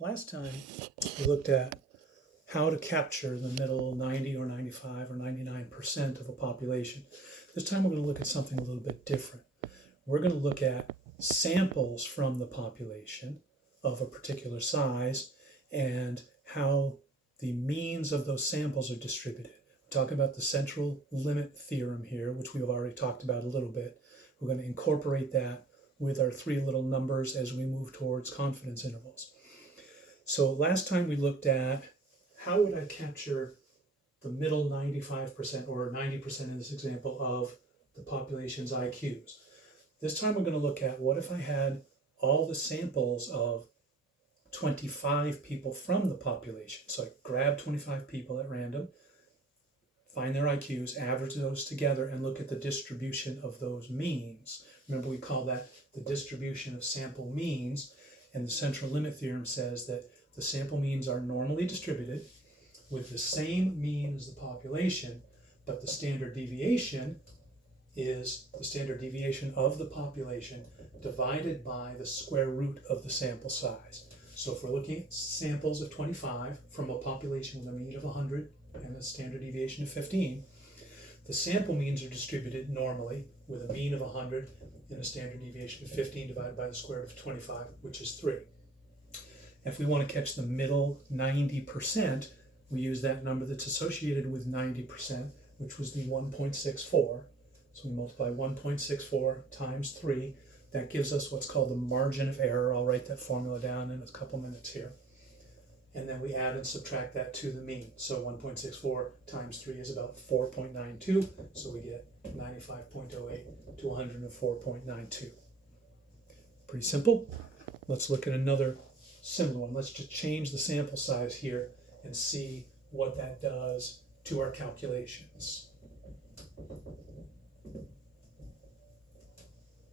Last time we looked at how to capture the middle 90 or 95 or 99% of a population. This time we're going to look at something a little bit different. We're going to look at samples from the population of a particular size and how the means of those samples are distributed. We're talking about the central limit theorem here, which we've already talked about a little bit. We're going to incorporate that with our three little numbers as we move towards confidence intervals. So last time we looked at how would I capture the middle 95% or 90% in this example of the population's IQs. This time we're going to look at what if I had all the samples of 25 people from the population. So I grab 25 people at random, find their IQs, average those together, and look at the distribution of those means. Remember, we call that the distribution of sample means, and the central limit theorem says that the sample means are normally distributed with the same mean as the population, but the standard deviation is the standard deviation of the population divided by the square root of the sample size. So if we're looking at samples of 25 from a population with a mean of 100 and a standard deviation of 15, the sample means are distributed normally with a mean of 100 and a standard deviation of 15 divided by the square root of 25, which is 3. If we want to catch the middle 90%, we use that number that's associated with 90%, which was the 1.64. So we multiply 1.64 times 3. That gives us what's called the margin of error. I'll write that formula down in a couple minutes here. And then we add and subtract that to the mean. So 1.64 times 3 is about 4.92. So we get 95.08 to 104.92. Pretty simple. Let's look at another similar one. Let's just change the sample size here and see what that does to our calculations.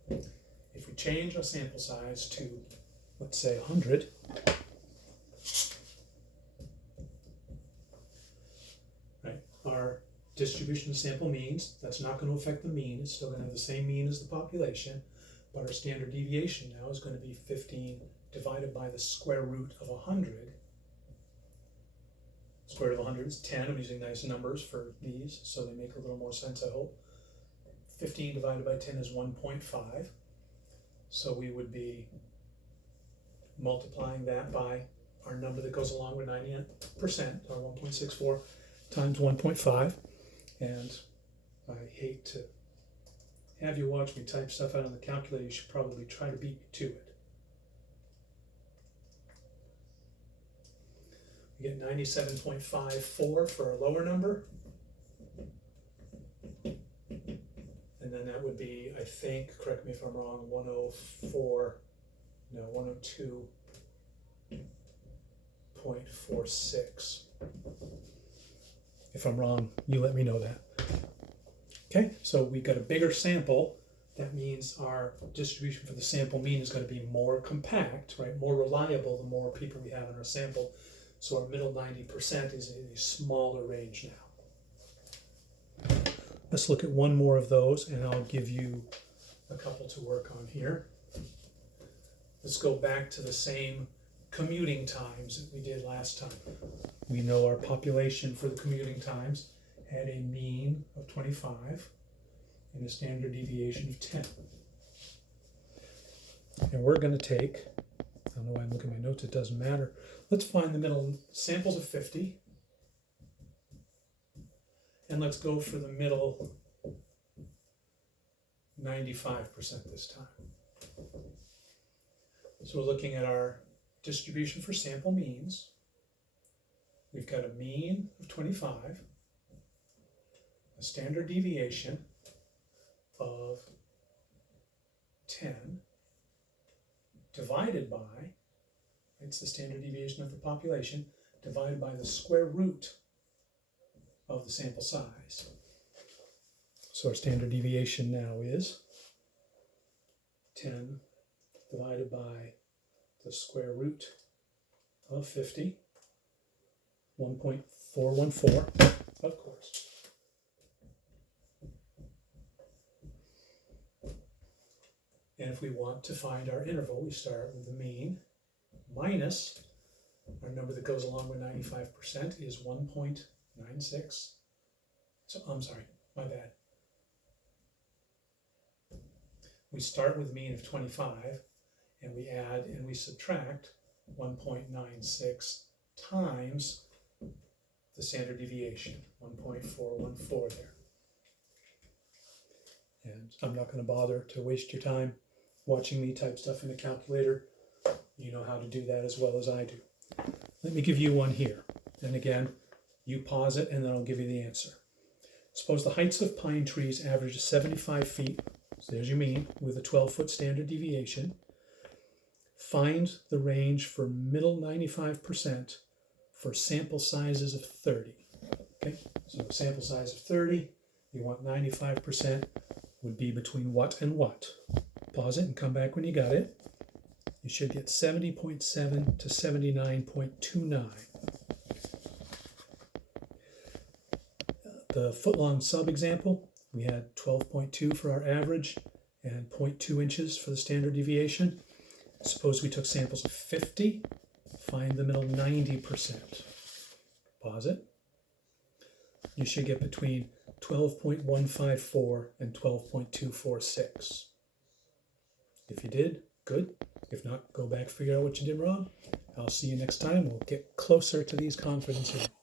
If we change our sample size to, let's say, 100, right, our distribution of sample means, that's not going to affect the mean. It's still going to have the same mean as the population, but our standard deviation now is going to be 15 divided by the square root of 100. Square root of 100 is 10. I'm using nice numbers for these, so they make a little more sense, I hope. 15 divided by 10 is 1.5. So we would be multiplying that by our number that goes along with 90%, our 1.64 times 1.5. And I hate to have you watch me type stuff out on the calculator. You should probably try to beat me to it. We get 97.54 for our lower number. And then that would be, I think, correct me if I'm wrong, 102.46. If I'm wrong, you let me know that. Okay, so we've got a bigger sample. That means our distribution for the sample mean is going to be more compact, right? More reliable the more people we have in our sample. So our middle 90% is in a smaller range now. Let's look at one more of those, and I'll give you a couple to work on here. Let's go back to the same commuting times that we did last time. We know our population for the commuting times had a mean of 25 and a standard deviation of 10. And we're going to take, I don't know why I'm looking at my notes, it doesn't matter. Let's find the middle samples of 50. And let's go for the middle 95% this time. So we're looking at our distribution for sample means. We've got a mean of 25, a standard deviation of 10, divided by, it's the standard deviation of the population, divided by the square root of the sample size. So our standard deviation now is 10 divided by the square root of 50, 1.414, of course. And if we want to find our interval, we start with the mean minus Our number that goes along with 95% is 1.96. So I'm sorry, my bad. We start with a mean of 25, and we add and we subtract 1.96 times the standard deviation, 1.414 there. And I'm not going to bother to waste your time watching me type stuff in a calculator. You know how to do that as well as I do. Let me give you one here. And again, you pause it and then I'll give you the answer. Suppose the heights of pine trees average 75 feet. So there's your mean with a 12-foot standard deviation. Find the range for middle 95% for sample sizes of 30. Okay, so a sample size of 30, you want 95% would be between what and what? Pause it and come back when you got it. You should get 70.7 to 79.29. The foot-long sub-example, we had 12.2 for our average and 0.2 inches for the standard deviation. Suppose we took samples of 50, find the middle 90%. Pause it. You should get between 12.154 and 12.246. If you did, good. If not, go back, figure out what you did wrong. I'll see you next time. We'll get closer to these confidence intervals.